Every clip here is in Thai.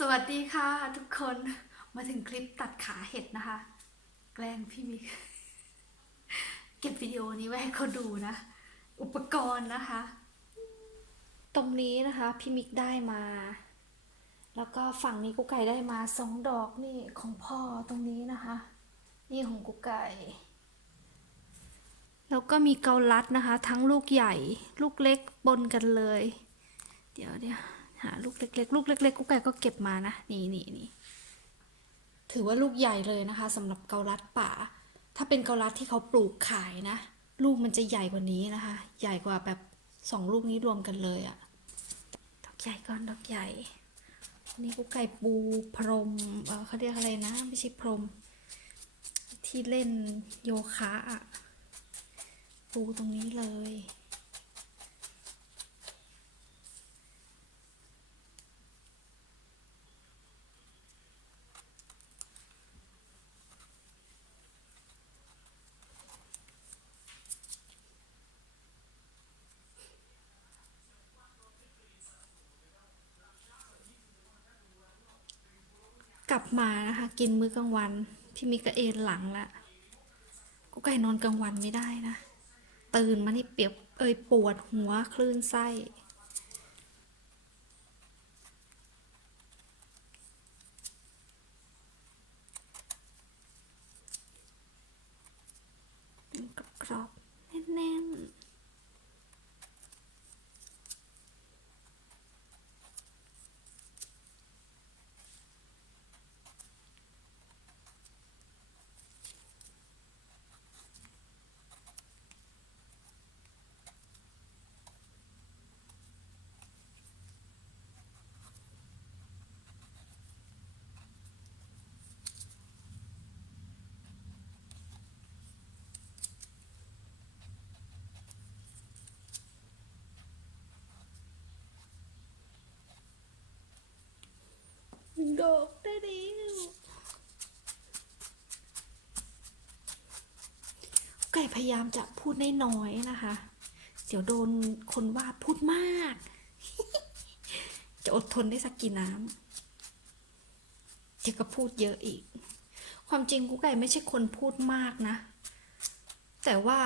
สวัสดีค่ะทุกคนมาถึงคลิปตัดขาเห็ดนะคะ แกล้งพี่มิกเก็บวิดีโอนี้ไว้ให้เขาดูนะ อุปกรณ์นะคะ ตรงนี้นะคะพี่มิกได้มา แล้วก็ฝั่งนี้กุ๊กไก่ได้มาสองดอกนี่ของพ่อตรงนี้นะคะ นี่ของกุ๊กไก่ แล้วก็มีเกาลัดนะคะ ทั้งลูกใหญ่ ลูกเล็กปนกันเลย เดี๋ยวเดี๋ยว หาลูกเล็กๆ ลูกเล็กๆกุ๊กไก่ก็เก็บมานะ นี่นี่นี่ถือว่าลูกใหญ่เลยนะคะสำหรับเกาลัดป่า ถ้าเป็นเกาลัดที่เขาปลูกขายนะ ลูกมันจะใหญ่กว่านี้นะคะ ใหญ่กว่าแบบสองลูกนี้รวมกันเลยอะดอกใหญ่ก่อนดอกใหญ่นี่กุ๊กไก่ปูพรมเออเขาเรียกอะไรนะ ไม่ใช่พรม ที่เล่นโยคะอะปูตรงนี้เลย กลับมานะคะ กินมื้อกลางวันพี่มิกก็เอนหลังละกูไก่นอนกลางวันไม่ได้นะ ตื่นมานี่เปียบเอยปวดหัวคลื่นไส้ กรอบๆแน่นๆ ดอกได้แล้วไก่พยายามจะพูดน้อยๆนะคะ เดี๋ยวโดนคนว่าพูดมาก จะอดทนได้สักกี่น้ำเดี๋ยวก็พูดเยอะอีก ความจริงกูไก่ไม่ใช่คนพูดมากนะ แต่ว่า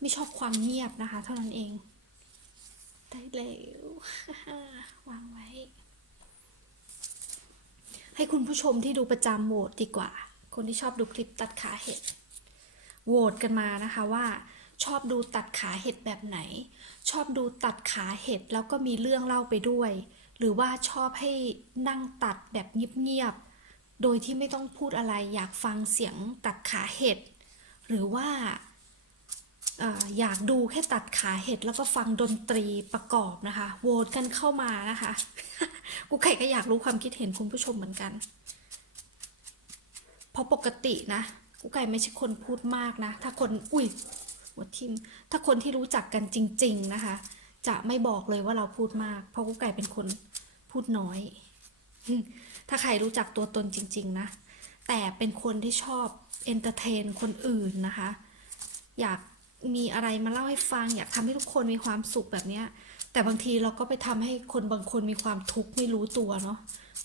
ไม่ชอบความเงียบนะคะ เท่านั้นเอง ได้แล้ววางไว้ ให้คุณผู้ชมที่ดูประจำโหวตดีกว่า คนที่ชอบดูคลิปตัดขาเห็ดโหวตกันมานะคะว่า ชอบดูตัดขาเห็ดแบบไหน ชอบดูตัดขาเห็ดแล้วก็มีเรื่องเล่าไปด้วย หรือว่าชอบให้นั่งตัดแบบเงียบๆโดยที่ไม่ต้องพูดอะไรอยากฟังเสียงตัดขาเห็ดหรือว่า อยากดูแค่ตัดขาเห็ดแล้วก็ฟังดนตรีประกอบนะคะโหวตกันเข้ามานะคะ กูไข่ก็อยากรู้ความคิดเห็นคุณผู้ชมเหมือนกัน เพราะปกตินะ กูไก่ไม่ใช่คนพูดมากนะ ถ้าคนอุ้ยหัวทิมถ้าคนที่รู้จักกันจริง ๆนะคะ จะไม่บอกเลยว่าเราพูดมาก เพราะกูไก่เป็นคนพูดน้อย ถ้าใครรู้จักตัวตนจริง ๆ นะ แต่เป็นคนที่ชอบเอนเตอร์เทนคนอื่นนะคะ อยาก มีอะไรมาเล่าให้ฟัง อยากทำให้ทุกคนมีความสุขแบบเนี้ย แต่บางทีเราก็ไปทำให้คนบางคนมีความทุกข์ไม่รู้ตัวเนาะ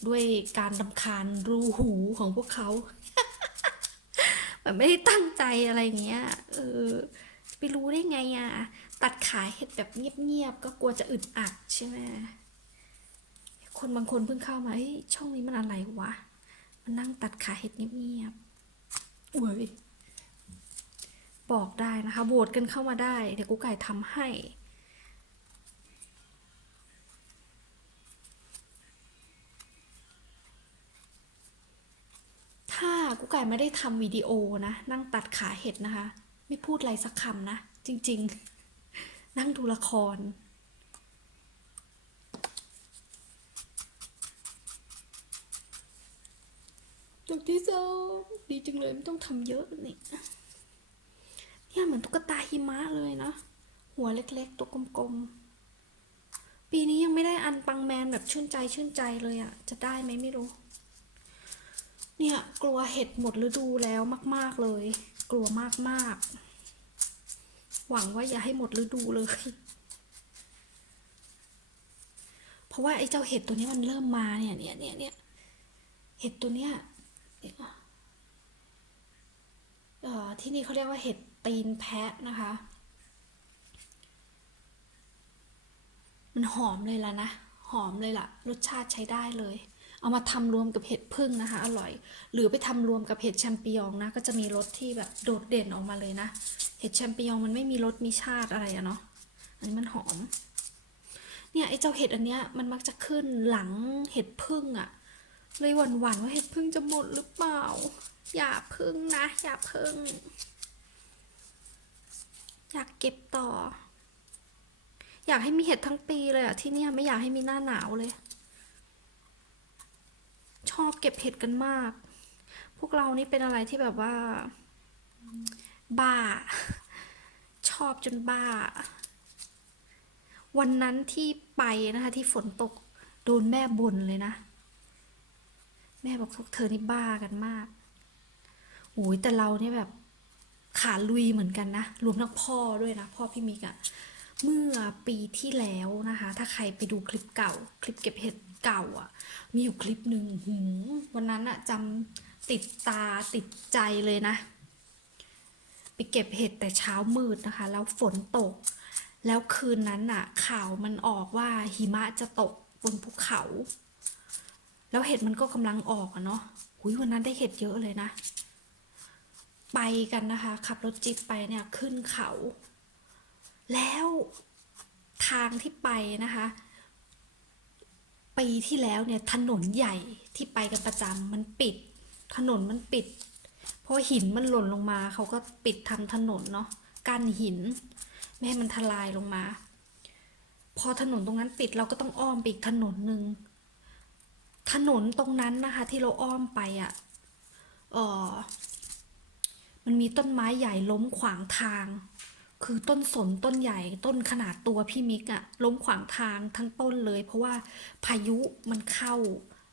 ด้วยการดำคาญรูหูของพวกเขาแบบไม่ได้ตั้งใจอะไรเงี้ยเออไปรู้ได้ไงอะ่ะตัดขายเห็ดแบบเงียบๆก็กลัวจะอึดอัดใช่ไหมคนบางคนเพิ่งเข้ามาช่องนี้มันอะไรวะมันนั่งตัดขายเห็ดเงียบๆอุ้ย บอกได้นะคะโหวตกันเข้ามาได้ เดี๋ยวกูไก่ทำให้ถ้ากูไก่ไม่ได้ทำวิดีโอนะ นั่งตัดขาเห็ดนะคะ ไม่พูดอะไรสักคำนะ จริง ๆ นั่งดูละคร ดอกที่สองดีจังเลยไม่ต้องทำเยอะนี่ เนี่ยเหมือนตุ๊กตาหิมะเลยนะ หัวเล็กๆ ตัวกลมๆ ปีนี้ยังไม่ได้อันปังแมนแบบชื่นใจชื่นใจเลยอะ่ะจะได้ไหมไม่รู้ เนี่ยกลัวเห็ดหมดฤดูแล้วมาก ๆเลย กลัวมากๆ หวังว่าอย่าให้หมดฤดูเลย เพราะว่าไอ้เจ้าเห็ดตัวนี้มันเริ่มมาเนี่ยเนี่ยเนี่ยเนี่ยเห็ดตัวเนี้ยเอ่อที่นี่เขาเรียกว่าเห็ด ตีนแพะนะคะ มันหอมเลยล่ะนะ หอมเลยล่ะ รสชาติใช้ได้เลย เอามาทำรวมกับเห็ดพึ่งนะคะ อร่อย หรือไปทำรวมกับเห็ดแชมปิญองนะ ก็จะมีรสที่แบบโดดเด่นออกมาเลยนะ เห็ดแชมปิญองมันไม่มีรสมีชาติอะไรอะเนาะ อันนี้มันหอม เนี่ยไอ้เจ้าเห็ดอันเนี้ยมันมักจะขึ้นหลังเห็ดพึ่งอะเลยหวั่นหวั่นๆว่าเห็ดพึ่งจะหมดหรือเปล่าอย่าพึ่งนะ อย่าพึ่ง อยากเก็บต่อ อยากให้มีเห็ดทั้งปีเลยอะที่นี่ไม่อยากให้มีหน้าหนาวเลย ชอบเก็บเห็ดกันมาก พวกเรานี่เป็นอะไรที่แบบว่า บ้า ชอบจนบ้า วันนั้นที่ไปนะคะที่ฝนตกโดนแม่บ่นเลยนะ แม่บอกพวกเธอนี่บ้ากันมากโอ้ยแต่เราเนี่ยแบบ ขาลุยเหมือนกันนะ รวมทั้งพ่อด้วยนะ พ่อพี่มิกอะเมื่อปีที่แล้วนะคะ ถ้าใครไปดูคลิปเก่า คลิปเก็บเห็ดเก่าอะมีอยู่คลิปหนึ่งหืมวันนั้นอะจำติดตาติดใจเลยนะ ไปเก็บเห็ดแต่เช้ามืดนะคะ แล้วฝนตก แล้วคืนนั้นน่ะข่าวมันออกว่าหิมะจะตกบนภูเขา แล้วเห็ดมันก็กำลังออกอะเนาะหุยวันนั้นได้เห็ดเยอะเลยนะ ไปกันนะคะ ขับรถจิ๊บไปเนี่ยขึ้นเขา แล้วทางที่ไปนะคะปีที่แล้วเนี่ยถนนใหญ่ที่ไปกันประจำมันปิด ถนนมันปิด เพราะหินมันหล่นลงมาเขาก็ปิดทำถนนเนาะกั้นหิน ไม่ให้มันทลายลงมา พอถนนตรงนั้นปิดเราก็ต้องอ้อมไปอีกถนนหนึ่งถนนตรงนั้นนะคะ ที่เราอ้อมไปอะ่ะเออ มันมีต้นไม้ใหญ่ล้มขวางทาง คือต้นสนต้นใหญ่ต้นขนาดตัวพี่มิกอะล้มขวางทางทั้งต้นเลย เพราะว่าพายุมันเข้า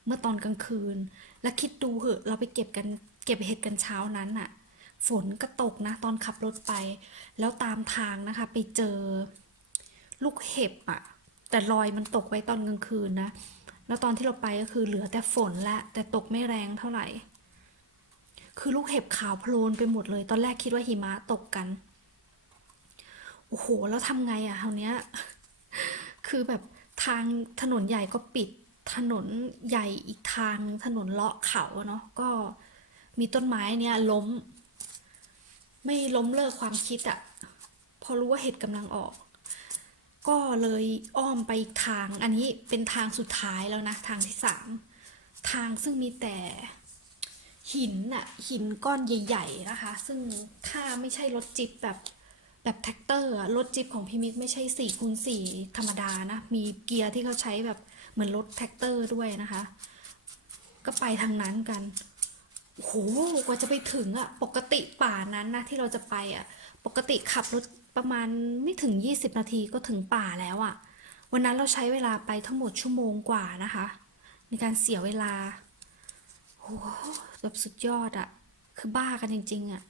เมื่อตอนกลางคืน แล้วคิดดูเหอะเราไปเก็บกันเก็บเห็ดกันเช้านั้นอะฝนก็ตกนะตอนขับรถไป แล้วตามทางนะคะ ไปเจอลูกเห็บอะแต่รอยมันตกไว้ตอนกลางคืนนะ แล้วตอนที่เราไปก็คือเหลือแต่ฝนและแต่ตกไม่แรงเท่าไหร่ คือลูกเห็บขาวโพลนไปหมดเลย ตอนแรกคิดว่าหิมะตกกัน โอ้โห แล้วทำไงอะคราวเนี้ย คือแบบทางถนนใหญ่ก็ปิด ถนนใหญ่อีกทางหนึ่งถนนเลาะเขาเนาะ ก็มีต้นไม้เนี่ยล้ม ไม่ล้มเลิกความคิดอะพอรู้ว่าเห็ดกำลังออก ก็เลยอ้อมไปอีกทาง อันนี้เป็นทางสุดท้ายแล้วนะ ทางที่สาม ทางซึ่งมีแต่ หินอะหินก้อนใหญ่ ๆ นะคะ ซึ่งถ้าไม่ใช่รถจิบแบบแบบแท็กเตอร์อะรถจิบของพี่มิกไม่ใช่สี่คูณสี่ธรรมดานะ มีเกียร์ที่เขาใช้แบบเหมือนรถแท็กเตอร์ด้วยนะคะ ก็ไปทางนั้นกันโอ้โหกว่าจะไปถึงอะปกติป่านั้นนะที่เราจะไปอะปกติขับรถประมาณไม่ถึง 20 นาทีก็ถึงป่าแล้วอะวันนั้นเราใช้เวลาไปทั้งหมดชั่วโมงกว่านะคะ ในการเสียเวลาโอ้โห แบบสุดยอดอะคือบ้ากันจริง ๆอะ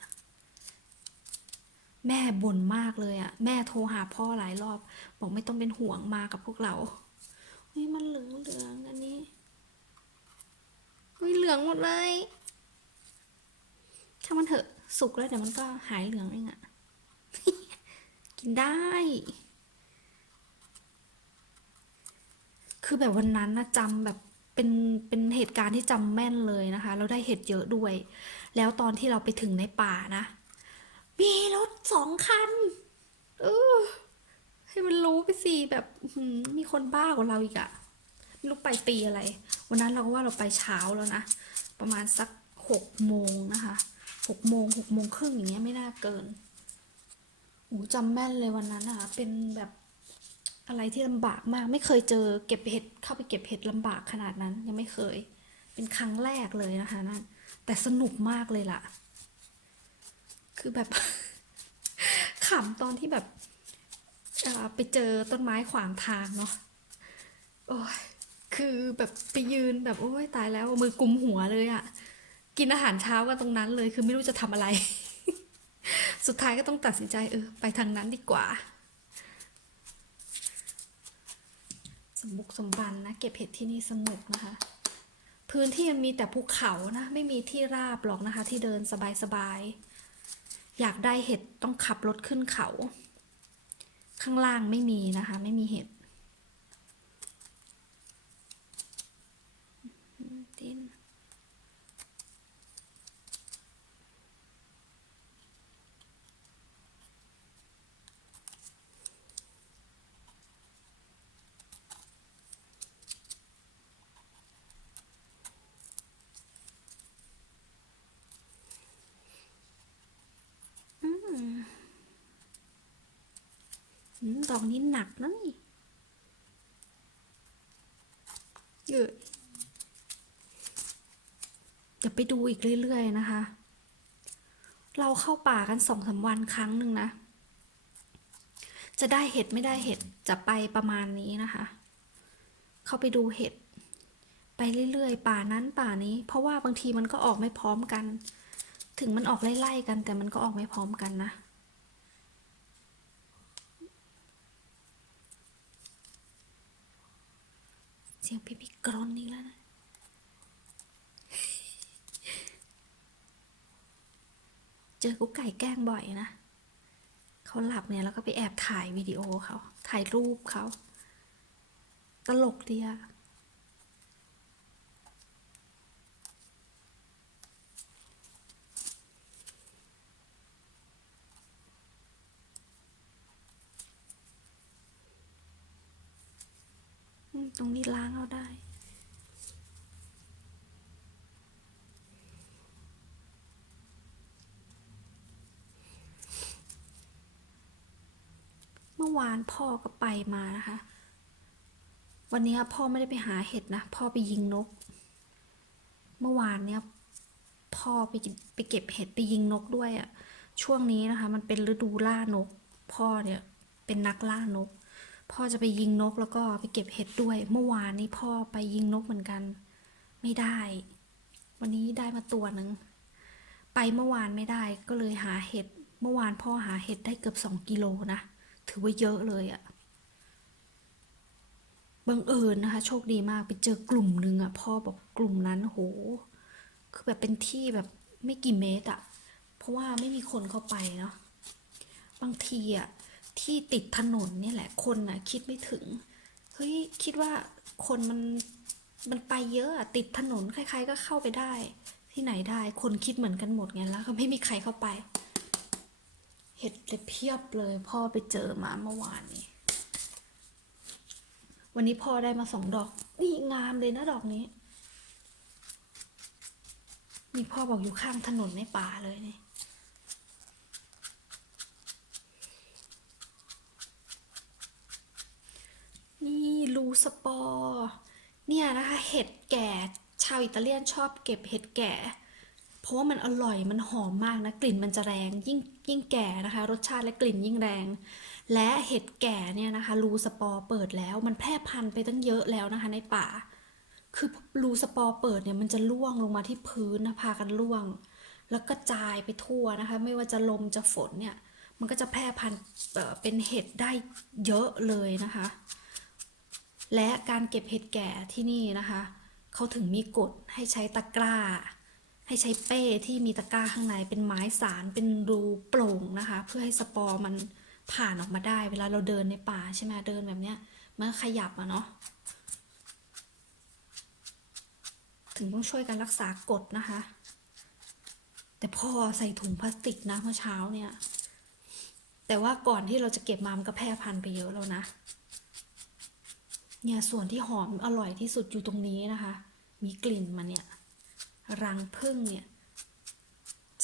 แม่บ่นมากเลยอะแม่โทรหาพ่อหลายรอบ บอกไม่ต้องเป็นห่วงมากับพวกเราเฮ้ยมันเหลืองเหลืองๆอันนี้เฮ้ยเหลืองหมดเลยถ้ามันเถอะสุกแล้วเดี๋ยวมันก็หายเหลืองเองอะกินได้ คือแบบวันนั้นนะจำแบบ เป็นเป็นเหตุการณ์ที่จำแม่นเลยนะคะ เราได้เห็ดเยอะด้วย แล้วตอนที่เราไปถึงในป่านะ มีรถสองคันเออให้มันรู้ไปสิแบบมีคนบ้ากว่าเราอีกอะไม่รู้ไปปีอะไร วันนั้นเราก็ว่าเราไปเช้าแล้วนะ ประมาณสักหกโมงนะคะหกโมงหกโมงครึ่งอย่างเงี้ยไม่น่าเกินโอ้จำแม่นเลยวันนั้นอะเป็นแบบ อะไรที่ลำบากมาก ไม่เคยเจอเก็บเห็ดเข้าไปเก็บเห็ดลำบากขนาดนั้น ยังไม่เคย เป็นครั้งแรกเลยนะคะนั่นแต่สนุกมากเลยล่ะ คือแบบขำตอนที่แบบไปเจอต้นไม้ขวางทางเนาะโอ้ยคือแบบไปยืนแบบโอ้ยตายแล้วมือกุมหัวเลยอะกินอาหารเช้ากันตรงนั้นเลย คือไม่รู้จะทำอะไร สุดท้ายก็ต้องตัดสินใจเออไปทางนั้นดีกว่า มบุกสมบันนะเก็บเห็ดที่นี่สนุกนะคะ พื้นที่มันมีแต่ภูเขานะไม่มีที่ราบหรอกนะคะ ที่เดินสบายๆอยากได้เห็ดต้องขับรถขึ้นเขา ข้างล่างไม่มีนะคะ ไม่มีเห็ดอืมดิน อืม ดอกนี้หนักนะนี่เออเดี๋ยวไปดูอีกเรื่อยๆนะคะ เราเข้าป่ากันสองสามวันครั้งหนึ่งนะ จะได้เห็ดไม่ได้เห็ดจะไปประมาณนี้นะคะ เข้าไปดูเห็ด ไปเรื่อยๆ ป่านั้นป่านี้ เพราะว่าบางทีมันก็ออกไม่พร้อมกัน ถึงมันออกไล่ๆกันแต่มันก็ออกไม่พร้อมกันนะ เสียงพี่พี่กรนอีกแล้วนะเจอกุ๊กไก่แกล้งบ่อยนะเขาหลับเนี่ยแล้วก็ไปแอบถ่ายวิดีโอเขาถ่ายรูปเขาตลกดีอะ รงนี้ล้างเอาได้ เมื่อวานพ่อก็ไปมานะคะ วันนี้พ่อไม่ได้ไปหาเห็ดนะ พ่อไปยิงนก เมื่อวานเนี่ยพ่อไปไปเก็บเห็ดไปยิงนกด้วยอะ่ะ ช่วงนี้นะคะ มันเป็นฤดูล่านก พ่อเนี่ยเป็นนักล่านก พ่อจะไปยิงนกแล้วก็ไปเก็บเห็ดด้วย เมื่อวานนี้พ่อไปยิงนกเหมือนกัน ไม่ได้ วันนี้ได้มาตัวหนึ่งไปเมื่อวานไม่ได้ก็เลยหาเห็ด เมื่อวานพ่อหาเห็ดได้เกือบสองกิโลนะ ถือว่าเยอะเลยอะบังเอิญนะคะ โชคดีมากไปเจอกลุ่มหนึ่งอะพ่อบอกกลุ่มนั้นโห คือแบบเป็นที่แบบไม่กี่เมตรอะเพราะว่าไม่มีคนเข้าไปเนาะบางทีอะ ที่ติดถนนเนี่ยแหละคนอะคิดไม่ถึงเฮ้ยคิดว่าคนมันมันไปเยอะอะติดถนนใครๆก็เข้าไปได้ ที่ไหนได้คนคิดเหมือนกันหมดไงแล้วก็ไม่มีใครเข้าไป เห็ดเลยเพียบเลยพ่อไปเจอมาเมื่อวานนี้วันนี้พ่อได้มาสองดอก นี่งามเลยนะดอกนี้นี่พ่อบอกอยู่ข้างถนนในป่าเลยนี่ นี่ลู สปอร์เนี่ยนะคะเห็ดแก่ชาวอิตาเลียนชอบเก็บเห็ดแก่ เพราะว่ามันอร่อยมันหอมมากนะกลิ่นมันจะแรงยิ่งยิ่งแก่นะคะ รสชาติและกลิ่นยิ่งแรง และเห็ดแก่เนี่ยนะคะรูสปอร์เปิดแล้วมันแพร่พันธุ์ไปตั้งเยอะแล้วนะคะ ในป่า คือรูสปอร์เปิดเนี่ยมันจะล่วงลงมาที่พื้นนะพากันล่วง แล้วกระจายไปทั่วนะคะ ไม่ว่าจะลมจะฝนเนี่ยมันก็จะแพร่พันธุ์เอ่อเป็นเห็ดได้เยอะเลยนะคะ และการเก็บเห็ดแก่ที่นี่นะคะเขาถึงมีกฎให้ใช้ตะกร้า ให้ใช้เป้ที่มีตะกร้าข้างในเป็นไม้สารเป็นรูโปร่งนะคะ เพื่อให้สปอร์มันผ่านออกมาได้ เวลาเราเดินในป่าใช่ไหมเดินแบบเนี้ยมันขยับอะเนาะถึงต้องช่วยกันรักษากฎนะคะ แต่พอใส่ถุงพลาสติกนะเมื่อเช้าเนี่ย แต่ว่าก่อนที่เราจะเก็บมามันก็แพร่พันธุ์ไปเยอะแล้วนะ เนี่ยส่วนที่หอมอร่อยที่สุดอยู่ตรงนี้นะคะ มีกลิ่นมันเนี่ย รังผึ้งเนี่ย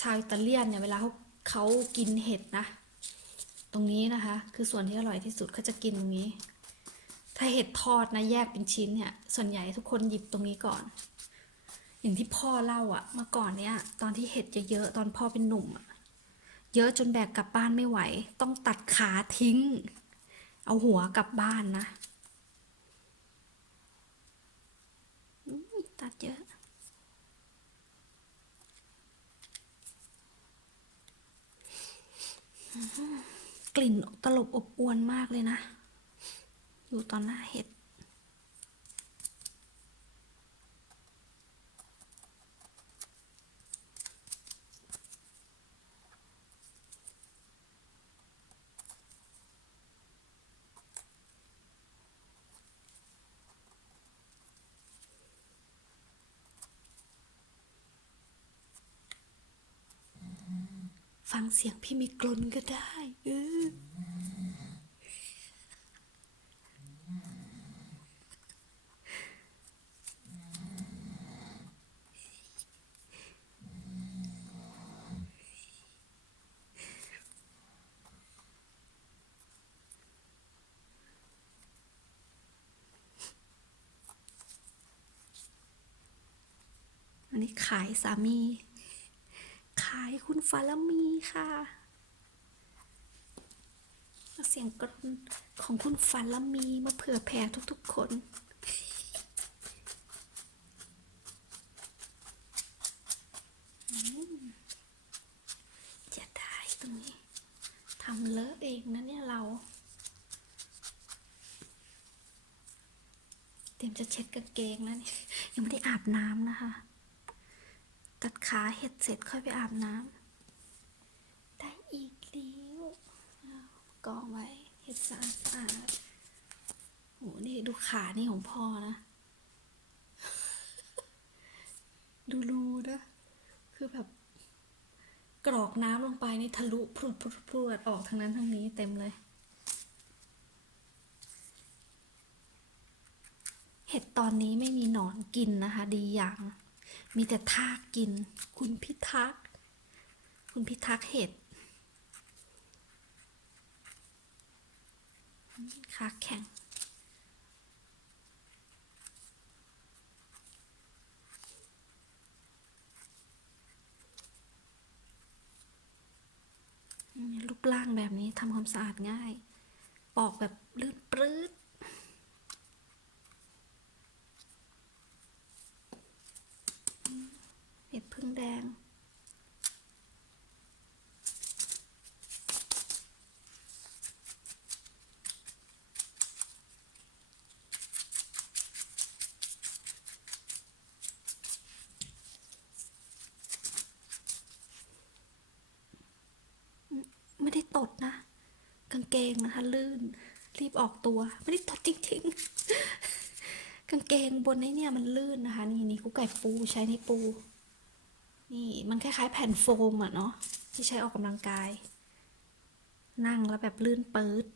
ชาวอิตาเลียนเนี่ยเวลาเขาเขากินเห็ดนะ ตรงนี้นะคะ คือส่วนที่อร่อยที่สุดเขาจะกินตรงนี้ ถ้าเห็ดทอดนะแยกเป็นชิ้นเนี่ย ส่วนใหญ่ทุกคนหยิบตรงนี้ก่อน อย่างที่พ่อเล่าอะเมื่อก่อนเนี่ย ตอนที่เห็ดเยอะๆตอนพ่อเป็นหนุ่มอะเยอะจนแบกกลับบ้านไม่ไหว ต้องตัดขาทิ้ง เอาหัวกลับบ้านนะ ตัดเยอะ กลิ่นตลบอบอวนมากเลยนะ อยู่ตอนหน้าเห็ด ฟังเสียงพี่มีกลนก็ได้เอออันนี้ขายสามี ขายคุณฟาลามีค่ะเอาเสียงกรนของคุณฟาลามีมาเผื่อแผ่ทุกๆคนจะได้ตรงนี้ทำเลอะเองนะเนี่ยเรา เตรียมจะเช็ดกางเกงแล้วเนี่ยยังไม่ได้อาบน้ำนะคะ ตัดขาเห็ดเสร็จค่อยไปอาบน้ำได้อีกแล้วกองไว้เห็ดสะอาดสะอาดโหนี่ดูขานี่ของพ่อนะ ดูรูนะ คือแบบ กรอกน้ำลงไปนี่ทะลุพรุดพรุดพรวดออกทางนั้นทางนี้เต็มเลย เห็ดตอนนี้ไม่มีหนอนกินนะคะ ดีอย่าง มีแต่ทากกิน คุณพิทักษ์คุณพิทักษ์เห็ดอืมขาแข็ง รูปร่างแบบนี้ทำความสะอาดง่าย ปอกแบบลื่นปรื๊ด เห็ดพึ่งแดง ไม่ได้ ตดนะ กางเกงนะคะลื่น รีบออกตัว ไม่ได้ตดจริงๆ กางเกงบนนี้เนี่ยมันลื่นนะคะ นี่นี่กุ๊กไก่ปูใช้นี่ปู นี่มันคล้ายๆ แผ่นโฟมอะเนาะที่ใช้ออกกำลังกาย นั่งแล้วแบบลื่นปื๊ด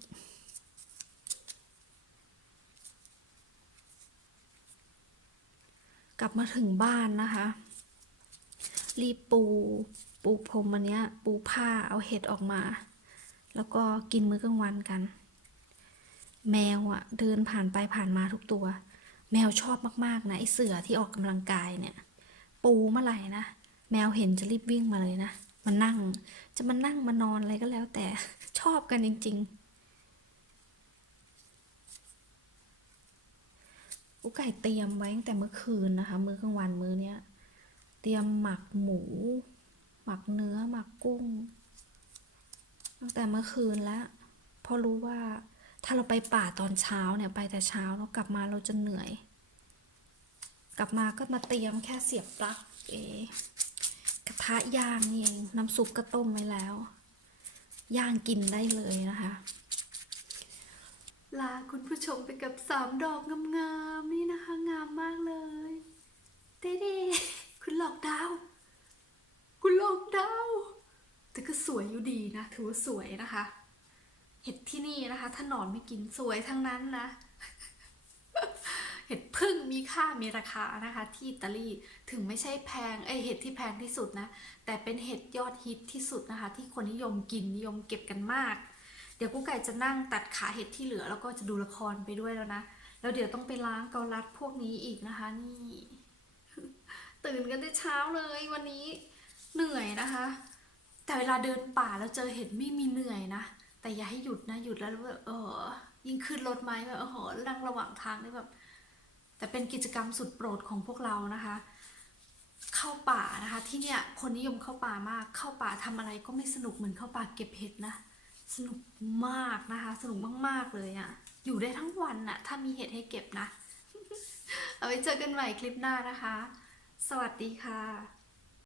กลับมาถึงบ้านนะคะ รีบปู ปูพรมอันเนี้ย ปูผ้าเอาเห็ดออกมา แล้วก็กินมื้อกลางวันกัน แมวอะเดินผ่านไปผ่านมาทุกตัว แมวชอบมากๆนะไอเสือที่ออกกำลังกายเนี่ย ปูเมื่อไหร่นะแมวเห็นจะรีบวิ่งมาเลยนะมานั่ง จะมานั่งมานอนอะไรก็แล้วแต่ชอบกันจริง ๆ อุไก่เตรียมไว้ตั้งแต่เมื่อคืนนะคะ มื้อกลางวันมื้อเนี้ย เตรียมหมักหมู หมักเนื้อหมักกุ้ง ตั้งแต่เมื่อคืนแล้วเพราะรู้ว่าถ้าเราไปป่าตอนเช้าเนี่ยไปแต่เช้าแล้วกลับมาเราจะเหนื่อย กลับมาก็มาเตรียมแค่เสียบปลั๊กเอกระทะย่างนี่เองน้ำซุปก็ต้มไว้แล้ว ย่างกินได้เลยนะคะ ลาคุณผู้ชมไปกับสามดอกงามๆนี่นะคะ งามมากเลยเด้เด้คุณหลอกดาว คุณหลอกดาว แต่ก็สวยอยู่ดีนะถือว่าสวยนะคะ เห็ดที่นี่นะคะ ถ้าหนอนไม่กินสวยทั้งนั้นนะ เห็ดพึ่งมีค่ามีราคานะคะ ที่อิตาลีถึงไม่ใช่แพงไอเห็ดที่แพงที่สุดนะ แต่เป็นเห็ดยอดฮิตที่สุดนะคะ ที่คนนิยมกินนิยมเก็บกันมาก เดี๋ยวกุ๊กไก่จะนั่งตัดขาเห็ดที่เหลือแล้วก็จะดูละครไปด้วยแล้วนะแล้วเดี๋ยวต้องไปล้างเกาลัดพวกนี้อีกนะคะนี่ตื่นกันแต่เช้าเลยวันนี้เหนื่อยนะคะ แต่เวลาเดินป่าแล้วเจอเห็ดไม่มีเหนื่อยนะ แต่อย่าให้หยุดนะหยุดแล้วแบบเออ ยิ่งขึ้นรถไหมแบบโอ้โหนั่งระหว่างทางนี่แบบแต่เป็นกิจกรรมสุดโปรดของพวกเรานะคะ เข้าป่านะคะ ที่เนี่ยคนนิยมเข้าป่ามาก เข้าป่าทำอะไรก็ไม่สนุกเหมือนเข้าป่าเก็บเห็ดนะ สนุกมากนะคะ สนุกมากๆเลยอะอยู่ได้ทั้งวันน่ะ ถ้ามีเห็ดให้เก็บนะ เอาไว้เจอกันใหม่คลิปหน้านะคะ สวัสดีค่ะ